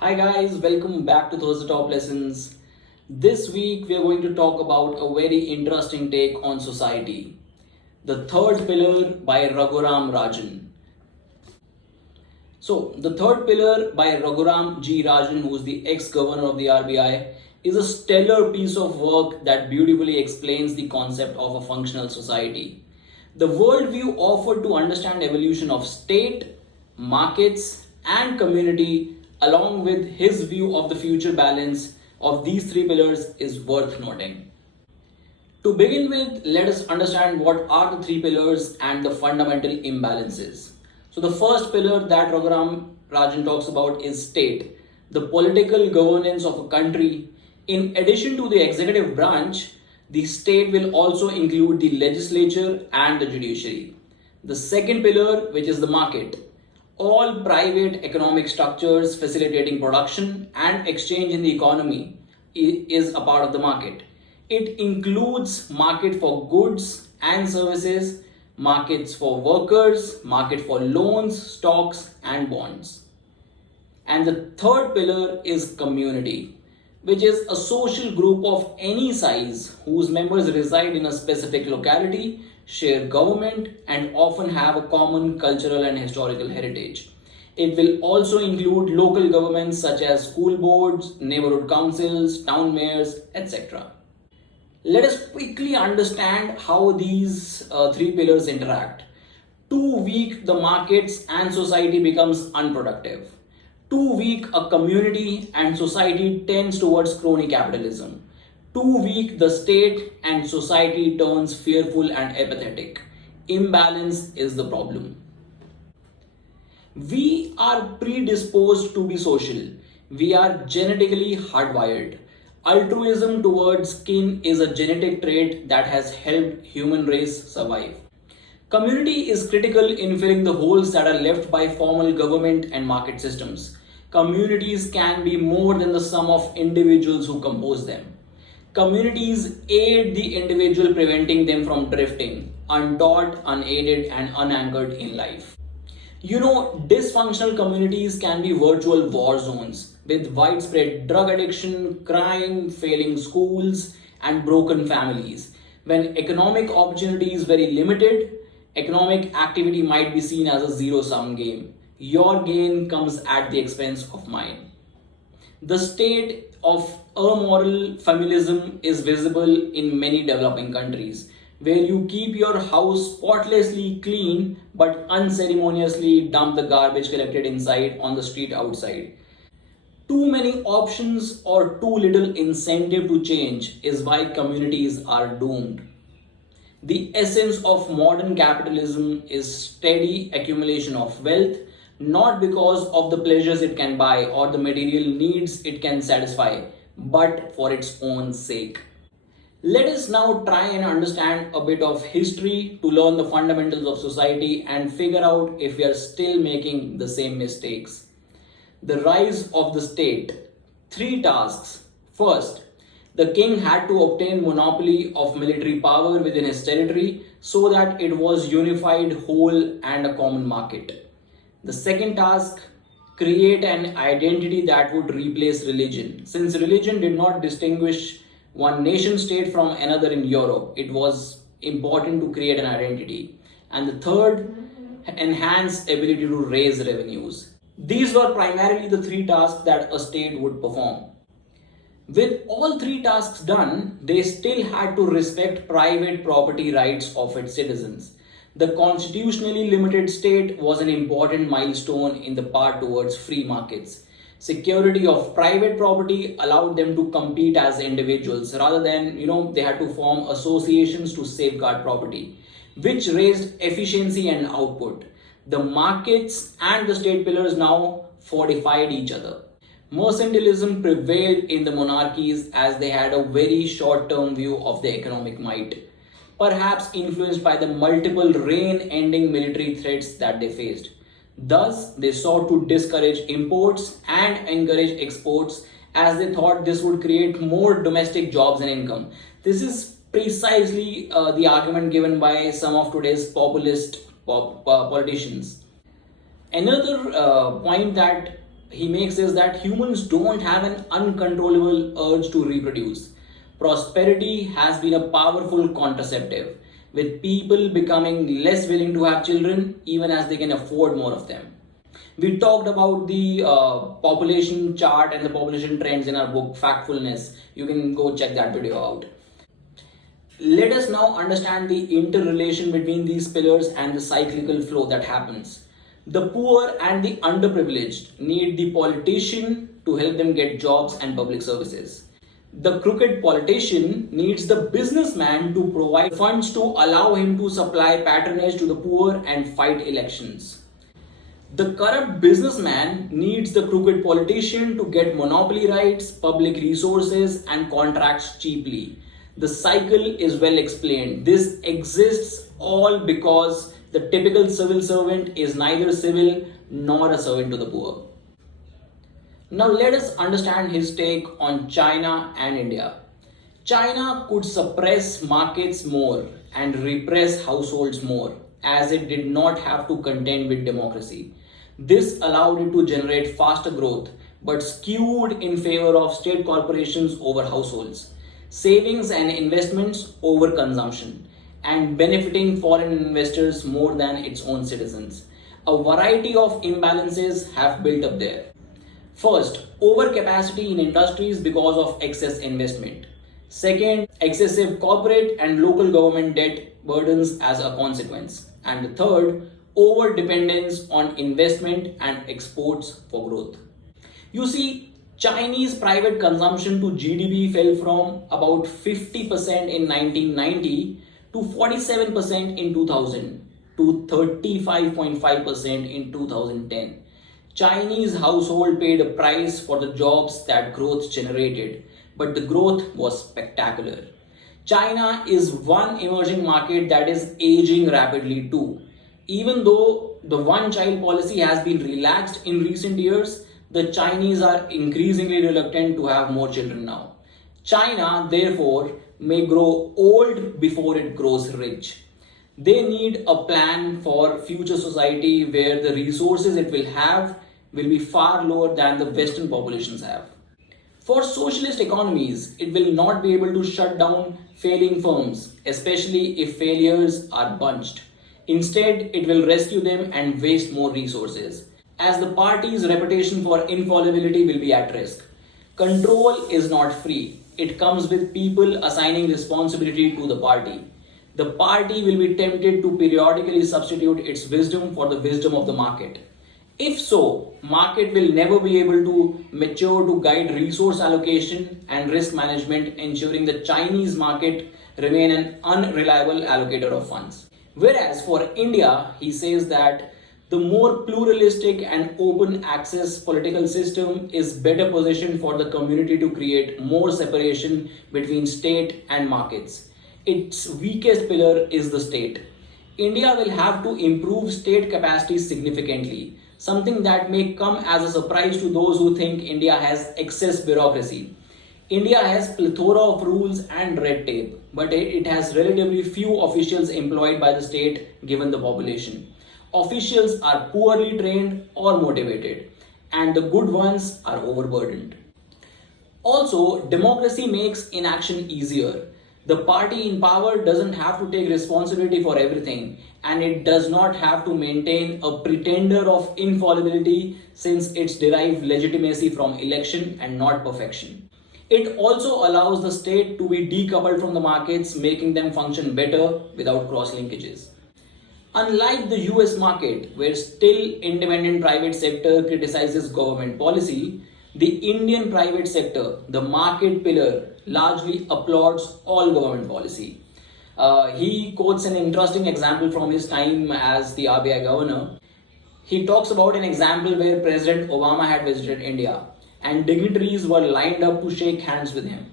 Hi guys, welcome back to Thursday Top Lessons. This week we are going to talk about a very interesting take on society. The third pillar by Raghuram Rajan. So, the third pillar by Raghuram G. Rajan, who is the ex-governor of the RBI, is a stellar piece of work that beautifully explains the concept of a functional society. The worldview offered to understand evolution of state, markets, and community, along with his view of the future balance of these three pillars, is worth noting. To begin with, let us understand what are the three pillars and the fundamental imbalances. So, the first pillar that Raghuram Rajan talks about is state, the political governance of a country. In addition to the executive branch, the state will also include the legislature and the judiciary. The second pillar, which is the market, all private economic structures facilitating production and exchange in the economy is a part of the market. It includes market for goods and services, markets for workers, market for loans, stocks and bonds. And the third pillar is community, which is a social group of any size whose members reside in a specific locality, share government, and often have a common cultural and historical heritage. It will also include local governments such as school boards, neighborhood councils, town mayors, etc. Let us quickly understand how these three pillars interact. Too weak, the markets and society becomes unproductive. Too weak, a community and society tends towards crony capitalism. Too weak, the state and society turns fearful and apathetic. Imbalance is the problem. We are predisposed to be social. We are genetically hardwired. Altruism towards kin is a genetic trait that has helped human race survive. Community is critical in filling the holes that are left by formal government and market systems. Communities can be more than the sum of individuals who compose them. Communities aid the individual, preventing them from drifting, untaught, unaided, and unanchored in life. Dysfunctional communities can be virtual war zones with widespread drug addiction, crime, failing schools, and broken families. When economic opportunity is very limited, economic activity might be seen as a zero sum game. Your gain comes at the expense of mine. The state of amoral familism is visible in many developing countries, where you keep your house spotlessly clean but unceremoniously dump the garbage collected inside on the street outside. Too many options or too little incentive to change is why communities are doomed. The essence of modern capitalism is steady accumulation of wealth, not because of the pleasures it can buy or the material needs it can satisfy, but for its own sake. Let us now try and understand a bit of history to learn the fundamentals of society and figure out if we are still making the same mistakes. The rise of the state. Three tasks. First, the king had to obtain monopoly of military power within his territory so that it was unified, whole, and a common market. The second task, create an identity that would replace religion. Since religion did not distinguish one nation state from another in Europe, it was important to create an identity. And the third, enhance ability to raise revenues. These were primarily the three tasks that a state would perform. With all three tasks done, they still had to respect private property rights of its citizens. The constitutionally limited state was an important milestone in the path towards free markets. Security of private property allowed them to compete as individuals rather than, they had to form associations to safeguard property, which raised efficiency and output. The markets and the state pillars now fortified each other. Mercantilism prevailed in the monarchies as they had a very short term view of the economic might, perhaps influenced by the multiple reign ending military threats that they faced. Thus, they sought to discourage imports and encourage exports as they thought this would create more domestic jobs and income. This is precisely the argument given by some of today's populist politicians. Another point that he makes is that humans don't have an uncontrollable urge to reproduce. Prosperity has been a powerful contraceptive, with people becoming less willing to have children even as they can afford more of them. We talked about the population chart and the population trends in our book Factfulness. You can go check that video out. Let us now understand the interrelation between these pillars and the cyclical flow that happens. The poor and the underprivileged need the politician to help them get jobs and public services. The crooked politician needs the businessman to provide funds to allow him to supply patronage to the poor and fight elections. The corrupt businessman needs the crooked politician to get monopoly rights, public resources, and contracts cheaply. The cycle is well explained. This exists all because the typical civil servant is neither civil nor a servant to the poor. Now let us understand his take on China and India. China could suppress markets more and repress households more, as it did not have to contend with democracy. This allowed it to generate faster growth, but skewed in favor of state corporations over households, savings and investments over consumption, and benefiting foreign investors more than its own citizens. A variety of imbalances have built up there. First, overcapacity in industries because of excess investment. Second, excessive corporate and local government debt burdens as a consequence. And the third, over dependence on investment and exports for growth. You see, Chinese private consumption to GDP fell from about 50% in 1990 to 47% in 2000 to 35.5% in 2010. Chinese household paid a price for the jobs that growth generated, but the growth was spectacular. China is one emerging market that is aging rapidly too. Even though the one child policy has been relaxed in recent years, the Chinese are increasingly reluctant to have more children now. China, therefore, may grow old before it grows rich. They need a plan for future society where the resources it will have will be far lower than the Western populations have. For socialist economies, it will not be able to shut down failing firms, especially if failures are bunched. Instead, it will rescue them and waste more resources, as the party's reputation for infallibility will be at risk. Control is not free. It comes with people assigning responsibility to the party. The party will be tempted to periodically substitute its wisdom for the wisdom of the market. If so, market will never be able to mature to guide resource allocation and risk management, ensuring the Chinese market remain an unreliable allocator of funds. Whereas for India, he says that the more pluralistic and open access political system is better positioned for the community to create more separation between state and markets. Its weakest pillar is the state. India will have to improve state capacity significantly, something that may come as a surprise to those who think India has excess bureaucracy. India has plethora of rules and red tape, but it has relatively few officials employed by the state given the population. Officials are poorly trained or motivated, and the good ones are overburdened. Also, democracy makes inaction easier. The party in power doesn't have to take responsibility for everything, and it does not have to maintain a pretender of infallibility since it's derived legitimacy from election and not perfection. It also allows the state to be decoupled from the markets, making them function better without cross linkages. Unlike the US market, where still independent private sector criticizes government policy, the Indian private sector, the market pillar, largely applauds all government policy. He quotes an interesting example from his time as the RBI governor. He talks about an example where President Obama had visited India and dignitaries were lined up to shake hands with him.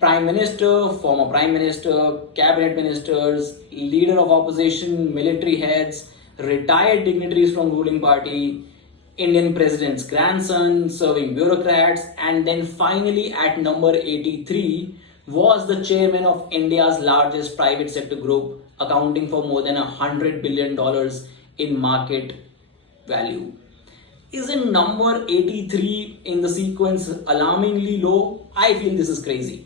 Prime Minister, former Prime Minister, cabinet ministers, leader of opposition, military heads, retired dignitaries from ruling party, Indian president's grandson, serving bureaucrats, and then finally at number 83 was the chairman of India's largest private sector group, accounting for more than $100 billion in market value. Isn't number 83 in the sequence alarmingly low? I feel this is crazy.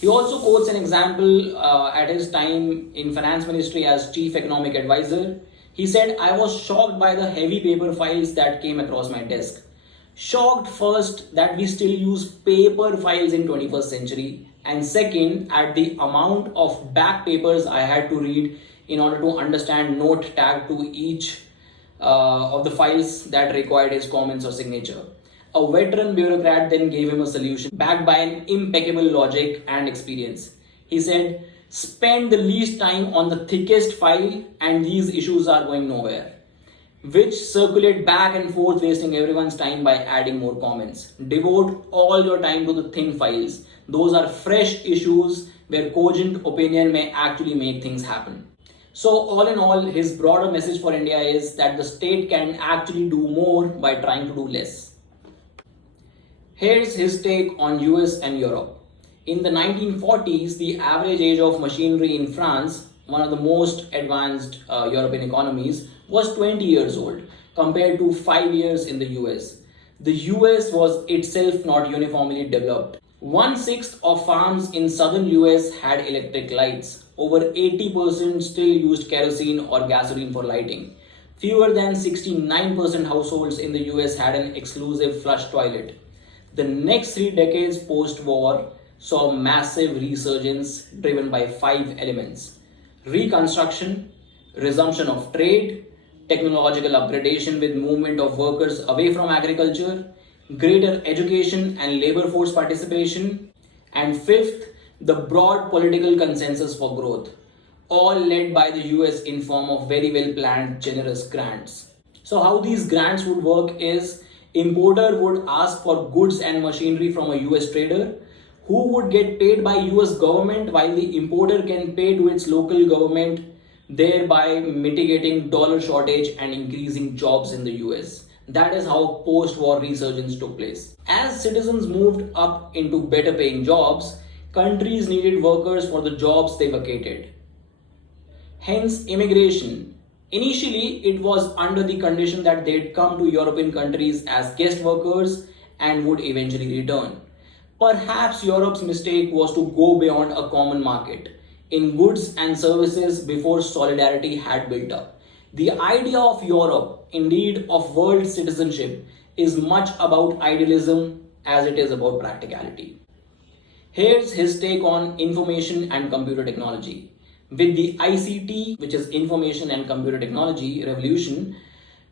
He also quotes an example at his time in finance ministry as chief economic advisor. He said, I was shocked by the heavy paper files that came across my desk. Shocked first that we still use paper files in 21st century, and second at the amount of back papers I had to read in order to understand note tagged to each of the files that required his comments or signature. A veteran bureaucrat then gave him a solution backed by an impeccable logic and experience. He said, spend the least time on the thickest file and these issues are going nowhere. Which circulate back and forth, wasting everyone's time by adding more comments. Devote all your time to the thin files. Those are fresh issues where cogent opinion may actually make things happen. So all in all, his broader message for India is that the state can actually do more by trying to do less. Here's his take on US and Europe. In the 1940s, the average age of machinery in France, one of the most advanced European economies, was 20 years old compared to 5 years in the US. The US was itself not uniformly developed. 1/6 of farms in southern US had electric lights. Over 80% still used kerosene or gasoline for lighting. Fewer than 69% households in the US had an exclusive flush toilet. The next 3 decades post-war saw massive resurgence driven by 5 elements: reconstruction, resumption of trade, technological upgradation with movement of workers away from agriculture, greater education and labor force participation, and fifth, the broad political consensus for growth, all led by the US in form of very well planned generous grants. So how these grants would work is, importer would ask for goods and machinery from a US trader who would get paid by US government while the importer can pay to its local government, thereby mitigating dollar shortage and increasing jobs in the US. That is how post-war resurgence took place. As citizens moved up into better paying jobs, countries needed workers for the jobs they vacated. Hence, immigration. Initially, it was under the condition that they'd come to European countries as guest workers and would eventually return. Perhaps Europe's mistake was to go beyond a common market in goods and services before solidarity had built up. The idea of Europe, indeed of world citizenship, is much about idealism as it is about practicality. Here's his take on information and computer technology. With the ICT, which is Information and Computer Technology revolution,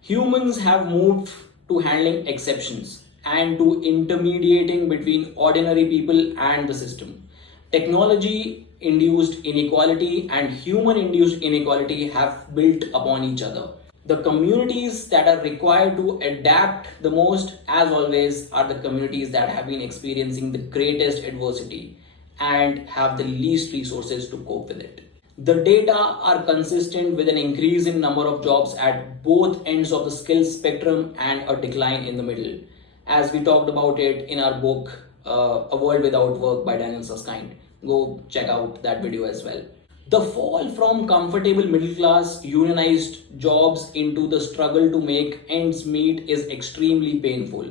humans have moved to handling exceptions and to intermediating between ordinary people and the system. Technology induced inequality and human induced inequality have built upon each other. The communities that are required to adapt the most, as always, are the communities that have been experiencing the greatest adversity and have the least resources to cope with it. The data are consistent with an increase in number of jobs at both ends of the skills spectrum and a decline in the middle, as we talked about it in our book, A World Without Work by Daniel Susskind. Go check out that video as well. The fall from comfortable middle class unionized jobs into the struggle to make ends meet is extremely painful,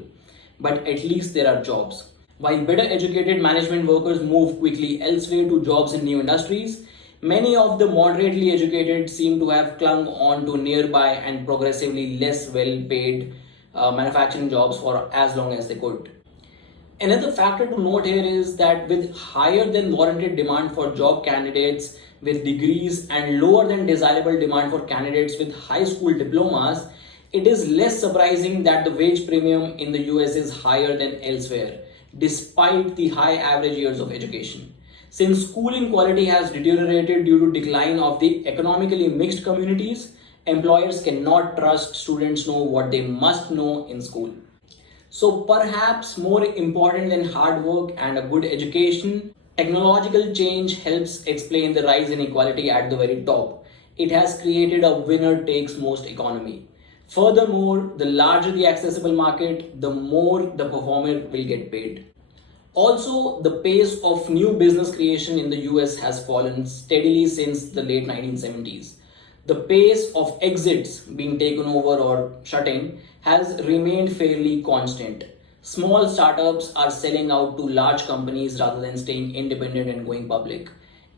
but at least there are jobs. While better educated management workers move quickly elsewhere to jobs in new industries, many of the moderately educated seem to have clung on to nearby and progressively less well paid manufacturing jobs for as long as they could. Another factor to note here is that with higher than warranted demand for job candidates with degrees and lower than desirable demand for candidates with high school diplomas, it is less surprising that the wage premium in the US is higher than elsewhere, despite the high average years of education. Since schooling quality has deteriorated due to decline of the economically mixed communities, employers cannot trust students know what they must know in school. So perhaps more important than hard work and a good education, technological change helps explain the rise in inequality at the very top. It has created a winner takes most economy. Furthermore, the larger the accessible market, the more the performer will get paid. Also, the pace of new business creation in the US has fallen steadily since the late 1970s. The pace of exits being taken over or shutting has remained fairly constant. Small startups are selling out to large companies rather than staying independent and going public.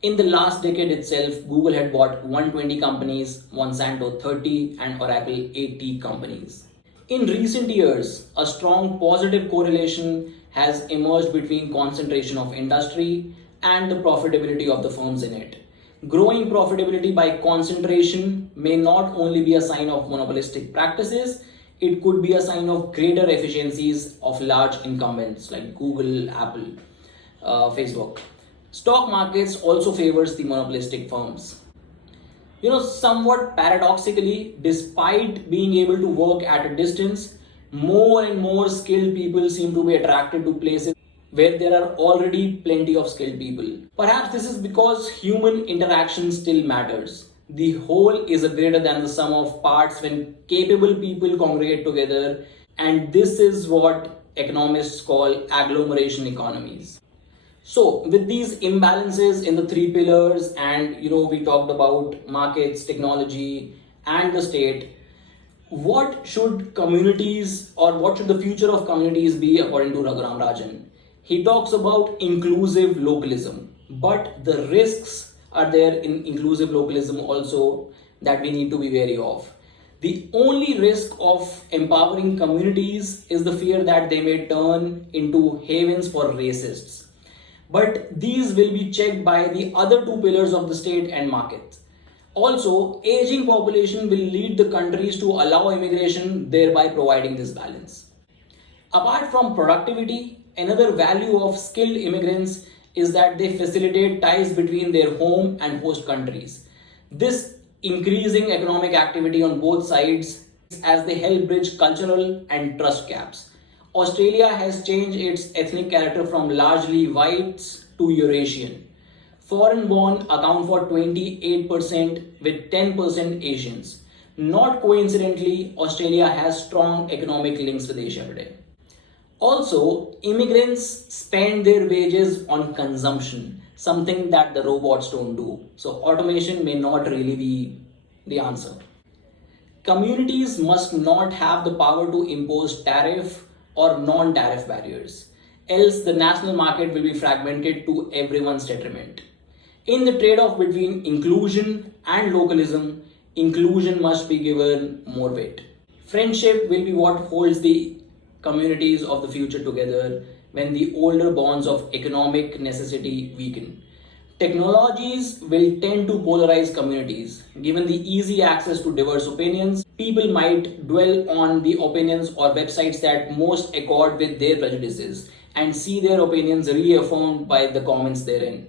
In the last decade itself, Google had bought 120 companies, Monsanto 30, and Oracle 80 companies. In recent years, a strong positive correlation has emerged between concentration of industry and the profitability of the firms in it. Growing profitability by concentration may not only be a sign of monopolistic practices, it could be a sign of greater efficiencies of large incumbents like Google, Apple, Facebook. Stock markets also favors the monopolistic firms. Somewhat paradoxically, despite being able to work at a distance, more and more skilled people seem to be attracted to places where there are already plenty of skilled people. Perhaps this is because human interaction still matters. The whole is a greater than the sum of parts when capable people congregate together, and this is what economists call agglomeration economies. So, with these imbalances in the three pillars, and we talked about markets, technology, and the state, what should communities or what should the future of communities be according to Raghuram Rajan? He talks about inclusive localism, but the risks are there in inclusive localism also that we need to be wary of. The only risk of empowering communities is the fear that they may turn into havens for racists. But these will be checked by the other two pillars of the state and market. Also, aging population will lead the countries to allow immigration, thereby providing this balance. Apart from productivity, another value of skilled immigrants is that they facilitate ties between their home and host countries. This increasing economic activity on both sides as they help bridge cultural and trust gaps. Australia has changed its ethnic character from largely whites to Eurasian. Foreign born account for 28% with 10% Asians. Not coincidentally, Australia has strong economic links with Asia today. Also, immigrants spend their wages on consumption, something that the robots don't do. So, automation may not really be the answer. Communities must not have the power to impose tariff or non-tariff barriers, else the national market will be fragmented to everyone's detriment. In the trade-off between inclusion and localism, inclusion must be given more weight. Friendship will be what holds the communities of the future together when the older bonds of economic necessity weaken. Technologies will tend to polarize communities. Given the easy access to diverse opinions, people might dwell on the opinions or websites that most accord with their prejudices and see their opinions reaffirmed by the comments therein.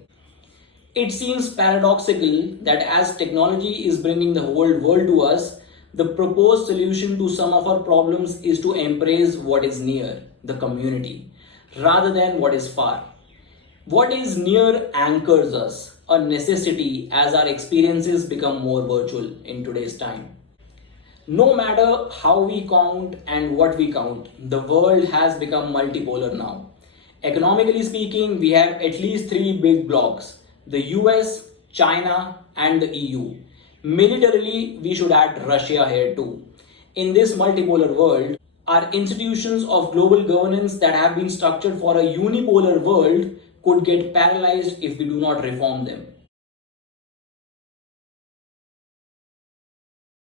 It seems paradoxical that as technology is bringing the whole world to us, the proposed solution to some of our problems is to embrace what is near, the community, rather than what is far. What is near anchors us, a necessity as our experiences become more virtual in today's time. No matter how we count and what we count, the world has become multipolar now. Economically speaking, we have at least three big blocs: the US, China, and the EU. Militarily, we should add Russia here too. In this multipolar world, our institutions of global governance that have been structured for a unipolar world could get paralyzed if we do not reform them.